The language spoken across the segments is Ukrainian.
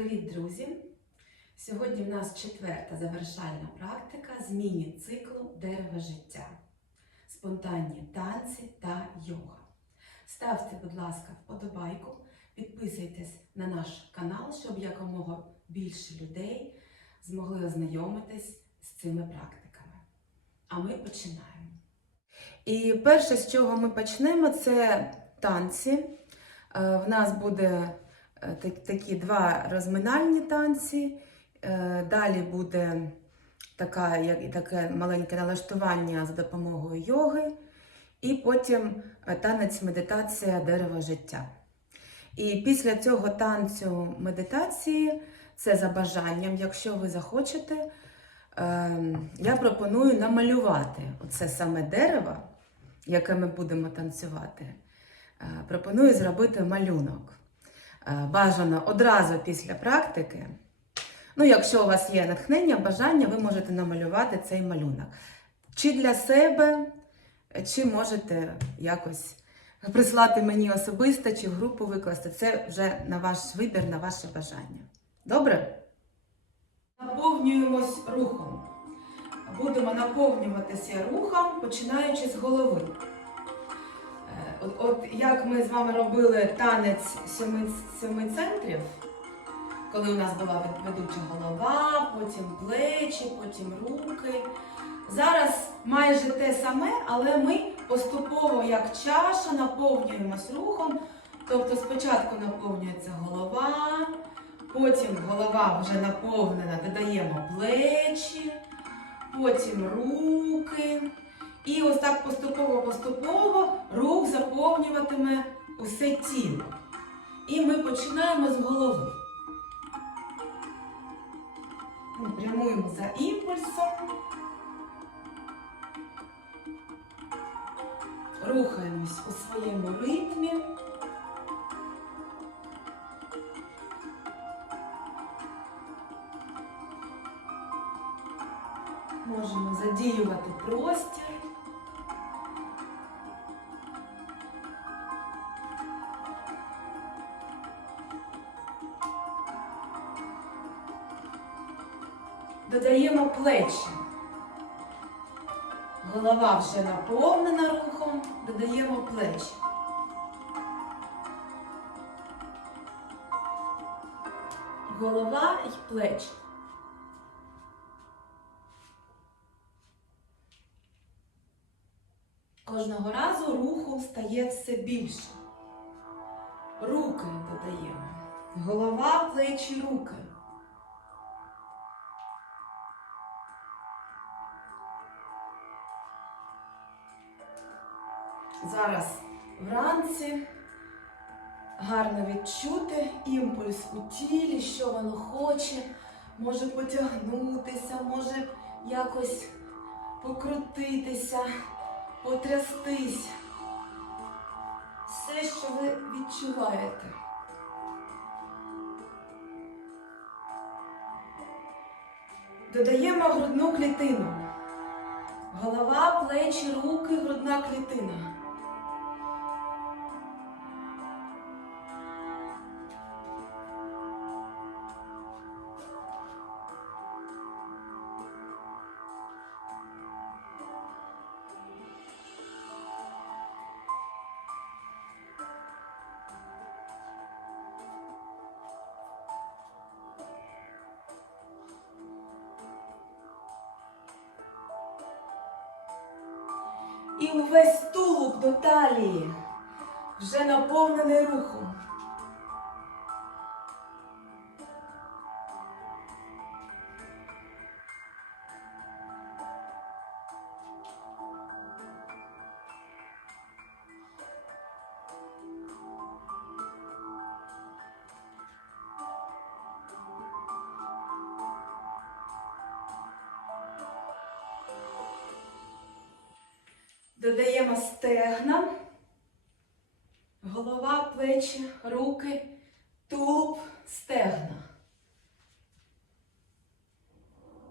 Привіт, друзі! Сьогодні в нас четверта завершальна практика зміні циклу дерева життя, спонтанні танці та йога. Ставте, будь ласка, вподобайку, підписуйтесь на наш канал, щоб якомога більше людей змогли ознайомитись з цими практиками. А ми починаємо. І перше, з чого ми почнемо, це танці. Е, В нас буде такі два розминальні танці. Е, Далі буде така, як, таке маленьке налаштування за допомогою йоги. І потім е, танець медитація дерева життя. І після цього танцю медитації, це за бажанням, якщо ви захочете, е, я пропоную намалювати оце саме дерево, яке ми будемо танцювати. Е, Пропоную зробити малюнок. Е, Бажано одразу після практики. Ну, якщо у вас є натхнення, бажання, ви можете намалювати цей малюнок. Чи для себе, чи можете якось прислати мені особисто, чи в групу викласти. Це вже на ваш вибір, на ваше бажання. Добре? Наповнюємось рухом. Будемо наповнюватися рухом, починаючи з голови. От, як ми з вами робили танець сьоми, сьоми центрів, коли у нас була ведуча голова, потім плечі, потім руки. Зараз майже те саме, але ми поступово як чаша наповнюємось рухом. Тобто спочатку наповнюється голова, потім голова вже наповнена, додаємо плечі, потім руки. І ось так поступово-поступово рух заповнюватиме усе тіло. І ми починаємо з голови. Ми Прямуємо за імпульсом. Рухаємось у своєму ритмі. Можемо задіювати простір. Голова вже наповнена рухом, додаємо плечі. Голова і плечі. Кожного разу руху стає все більше. Руки додаємо. Голова, плечі, руки. Зараз вранці гарно відчути імпульс у тілі, що воно хоче, може потягнутися, може якось покрутитися, потрястись. Все, що ви відчуваєте. Додаємо грудну клітину. Голова, плечі, руки, грудна клітина. І увесь тулуб до талії вже наповнений рухом.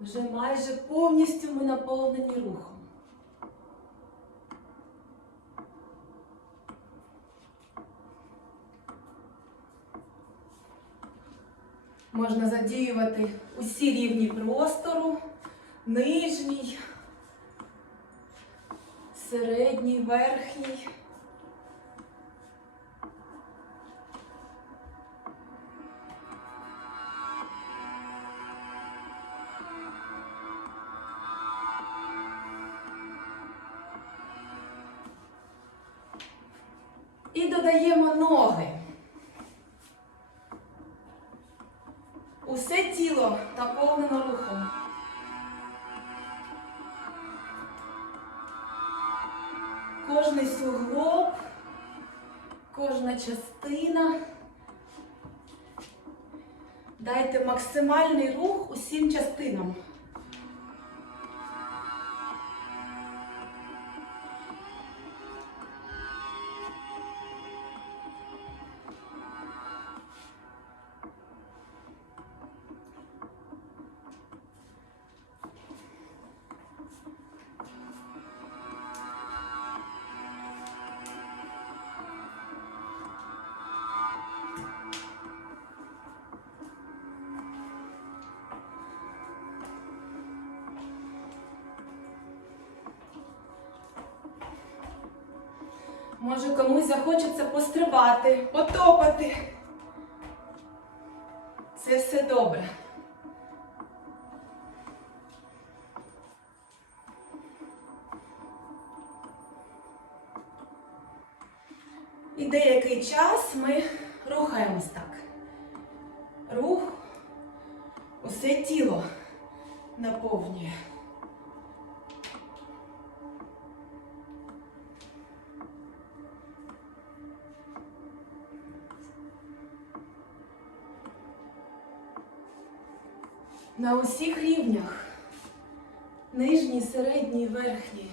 Вже майже повністю ми наповнені рухом. Можна задіювати усі рівні простору, нижній, середній, верхній. Усе тіло наповнено рухом. Кожний суглоб, кожна частина. Дайте максимальний рух усім частинам. Може комусь захочеться пострибати, потопати. Це все добре. На усіх рівнях. Нижній, середній, верхній.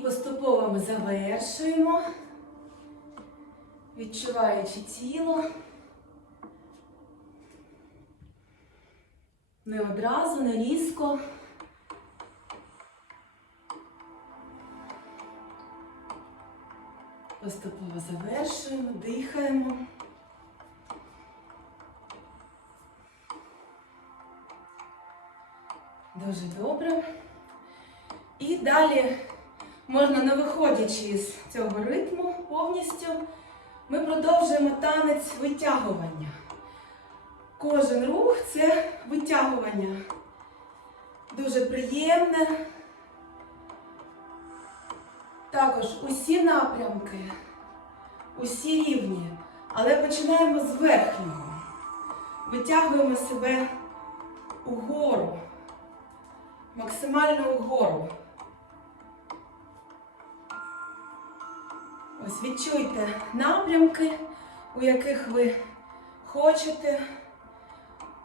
Поступово ми завершуємо, відчуваючи тіло. Не одразу, не різко. Поступово завершуємо, дихаємо. Дуже добре. І далі можна не виходячи з цього ритму повністю, ми продовжуємо танець витягування. Кожен рух це витягування. Дуже приємне. Також усі напрямки, усі рівні, але починаємо з верхнього. Витягуємо себе угору, максимально угору. Ось відчуйте напрямки, у яких ви хочете,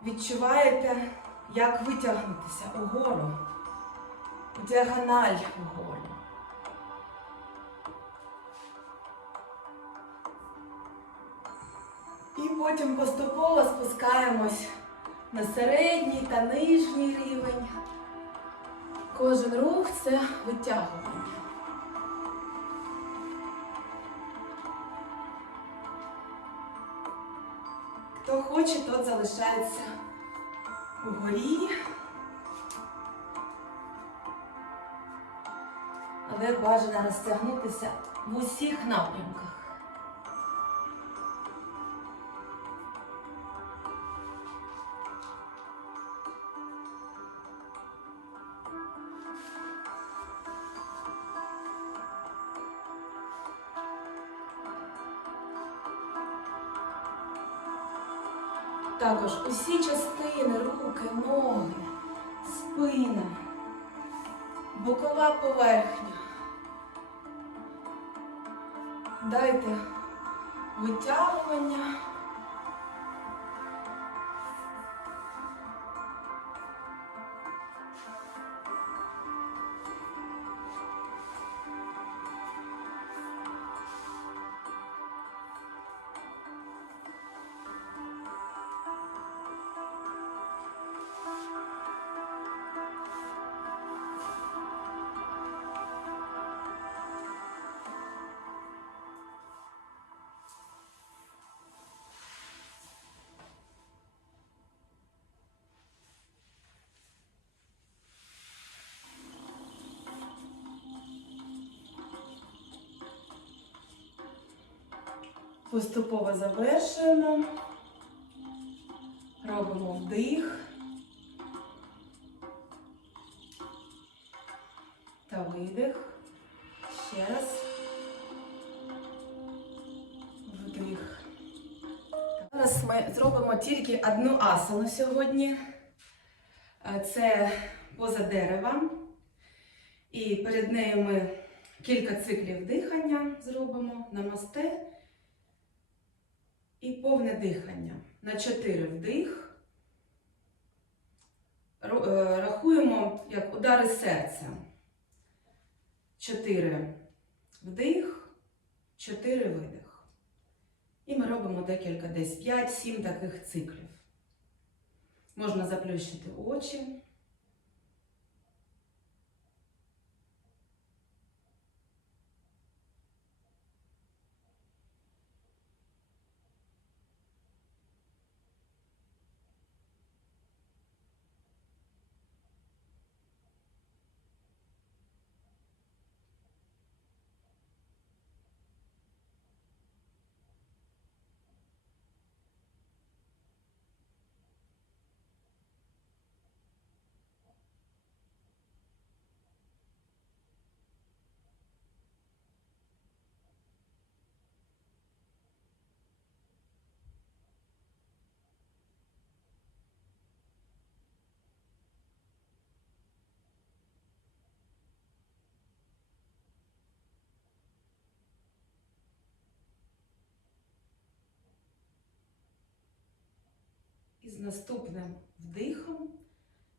відчуваєте, як витягнутися угору, у діагональ угору. І потім поступово спускаємось на середній та нижній рівень. Кожен рух це витягування. Хто тут тот залишається угорі. Але бажано розтягнутися в усіх напрямках. Також усі частини, руки, ноги, спина, бокова поверхня. Дайте витягування. Поступово завершуємо. Робимо вдих. Та видих. Ще раз. Вдих. Зараз ми зробимо тільки одну асану сьогодні. Е, Це поза дерева. І перед нею ми кілька циклів дихання зробимо намасте. І повне дихання. На 4 вдих. Е, Рахуємо як удари серця. 4 вдих, 4 видих. І ми робимо декілька десь 5-7 таких циклів. Можна заплющити очі. З наступним вдихом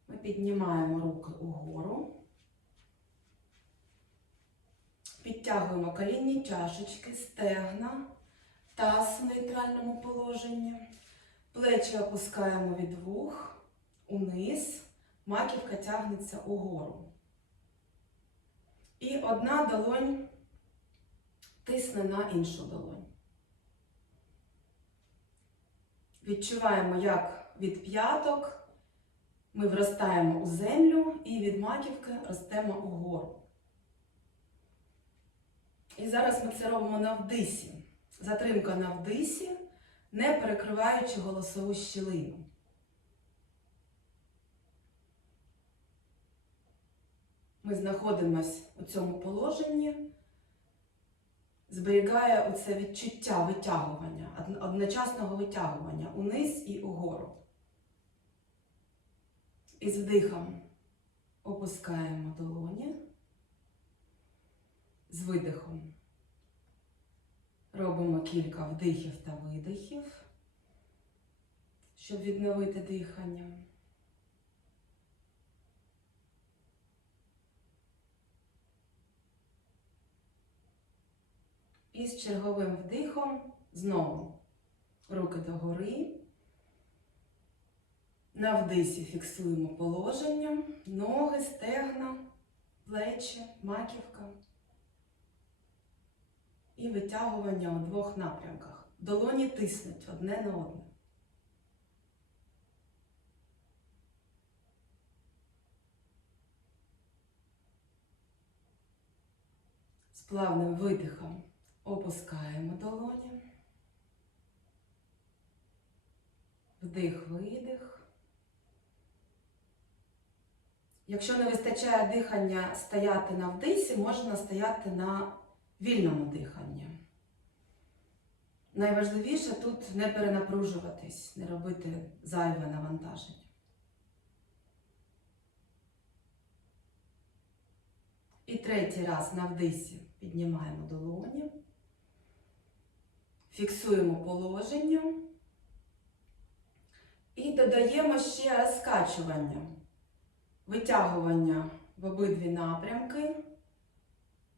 ми піднімаємо руки угору. Підтягуємо колінні чашечки, стегна, таз в нейтральному положенні. Плечі опускаємо від вух, униз, маківка тягнеться угору. І одна долонь тисне на іншу долонь. Відчуваємо, як від п'яток ми вростаємо у землю і від маківки ростемо угору. І зараз ми це робимо на вдисі. Затримка на вдисі, не перекриваючи голосову щілину. Ми знаходимося у цьому положенні, зберігає оце відчуття витягування, одночасного витягування униз і угору. І з вдихом опускаємо долоні, з видихом робимо кілька вдихів та видихів, щоб відновити дихання. І з черговим вдихом знову руки догори. На вдисі фіксуємо положення, ноги, стегна, плечі, маківка. І витягування у двох напрямках. Долоні тиснуть одне на одне. З плавним видихом опускаємо долоні. Вдих, видих. Якщо не вистачає дихання стояти на вдисі, можна стояти на вільному диханні. Найважливіше тут не перенапружуватись, не робити зайве навантаження. І третій раз на вдисі піднімаємо долоні. Фіксуємо положення. І додаємо ще розкачування, витягування в обидві напрямки,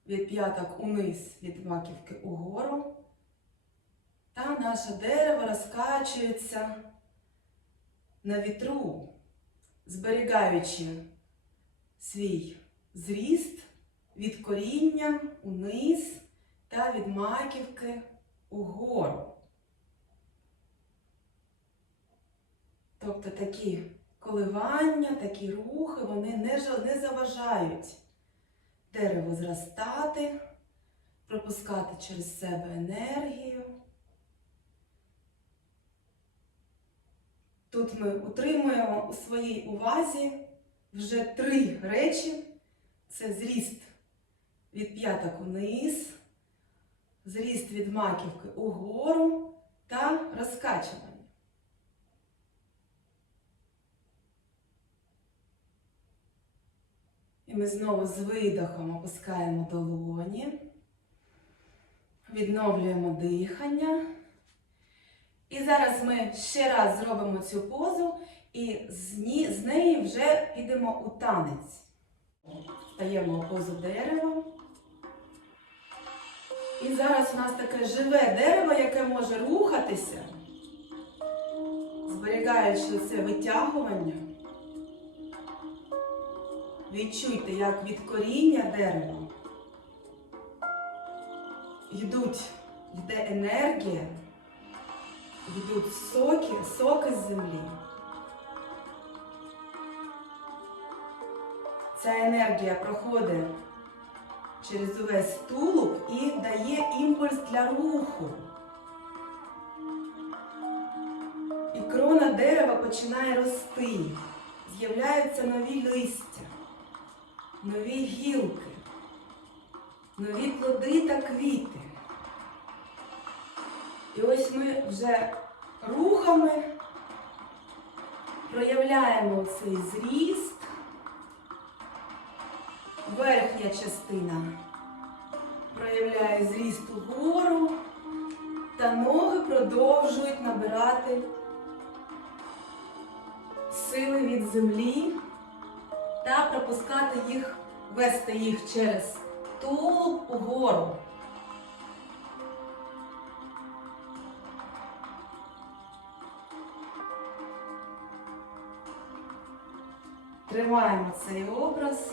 від п'яток униз, від маківки угору. Та наше дерево розкачується на вітру, зберігаючи свій зріст від коріння униз та від маківки угору. Тобто такі коливання, такі рухи, вони не, не заважають дереву зростати, пропускати через себе енергію. Тут ми утримуємо у своїй увазі вже три речі. Це зріст від п'яток униз, зріст від маківки угору та розкачування. І ми знову з видохом опускаємо долоні, відновлюємо дихання. І зараз ми ще раз зробимо цю позу і з, неї вже підемо у танець. Стаємо позу дерева. І зараз у нас таке живе дерево, яке може рухатися, зберігаючи це витягування. Відчуйте, як від коріння дерева йдуть, йде енергія, йдуть соки, соки з землі. Ця енергія проходить через увесь тулуб і дає імпульс для руху. І крона дерева починає рости. З'являються нові листя, нові гілки, нові плоди та квіти. І ось ми вже рухами проявляємо цей зріст. Верхня частина проявляє зріст угору, та ноги продовжують набирати сили від землі та пропускати їх, вести їх через тулуб угору. Тримаємо цей образ.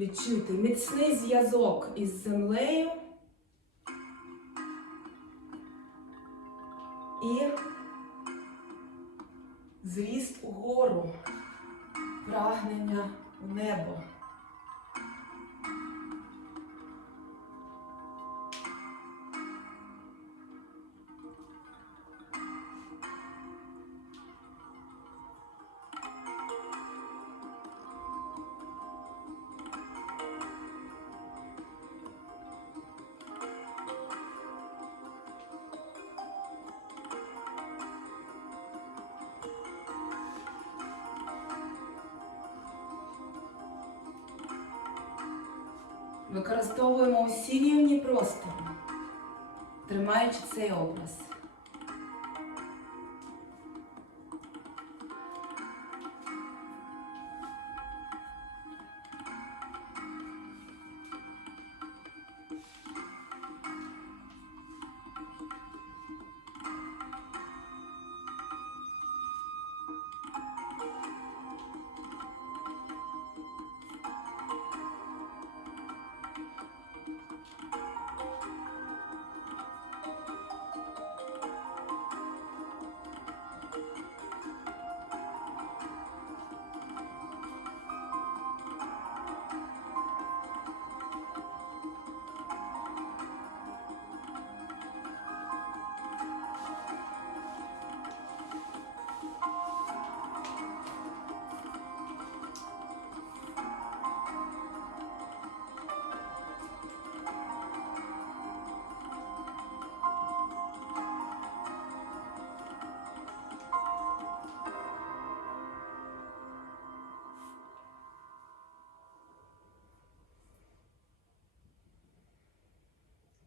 Відчуйте міцний зв'язок із землею Використовуємо усі рівні простору, тримаючи цей образ.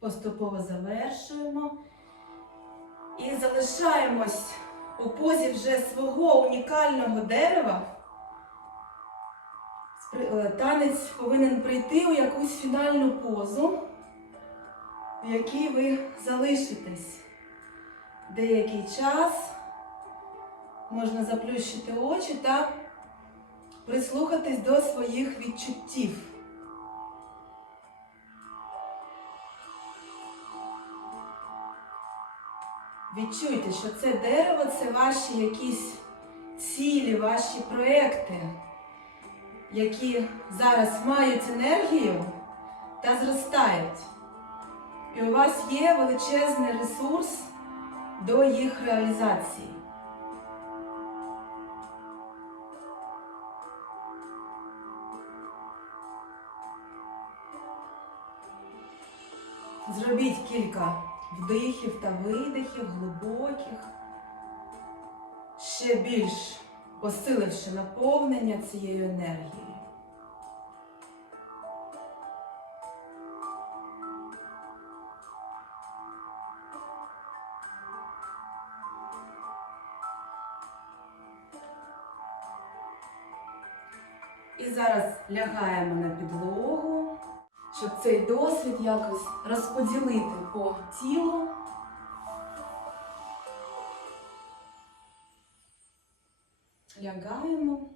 Поступово завершуємо і залишаємось у позі вже свого унікального дерева. Е, Танець повинен прийти у якусь фінальну позу, в якій ви залишитесь деякий час. Можна заплющити очі та прислухатись до своїх відчуттів. Відчуйте, що це дерево це ваші якісь цілі, ваші проекти, які зараз мають енергію та зростають. І у вас є величезний ресурс до їх реалізації. Зробіть кілька вдихів та видихів глибоких, ще більш посиливши наповнення цією енергією. І зараз лягаємо на підлогу, щоб цей досвід якось розподілити по тілу. Лягаємо.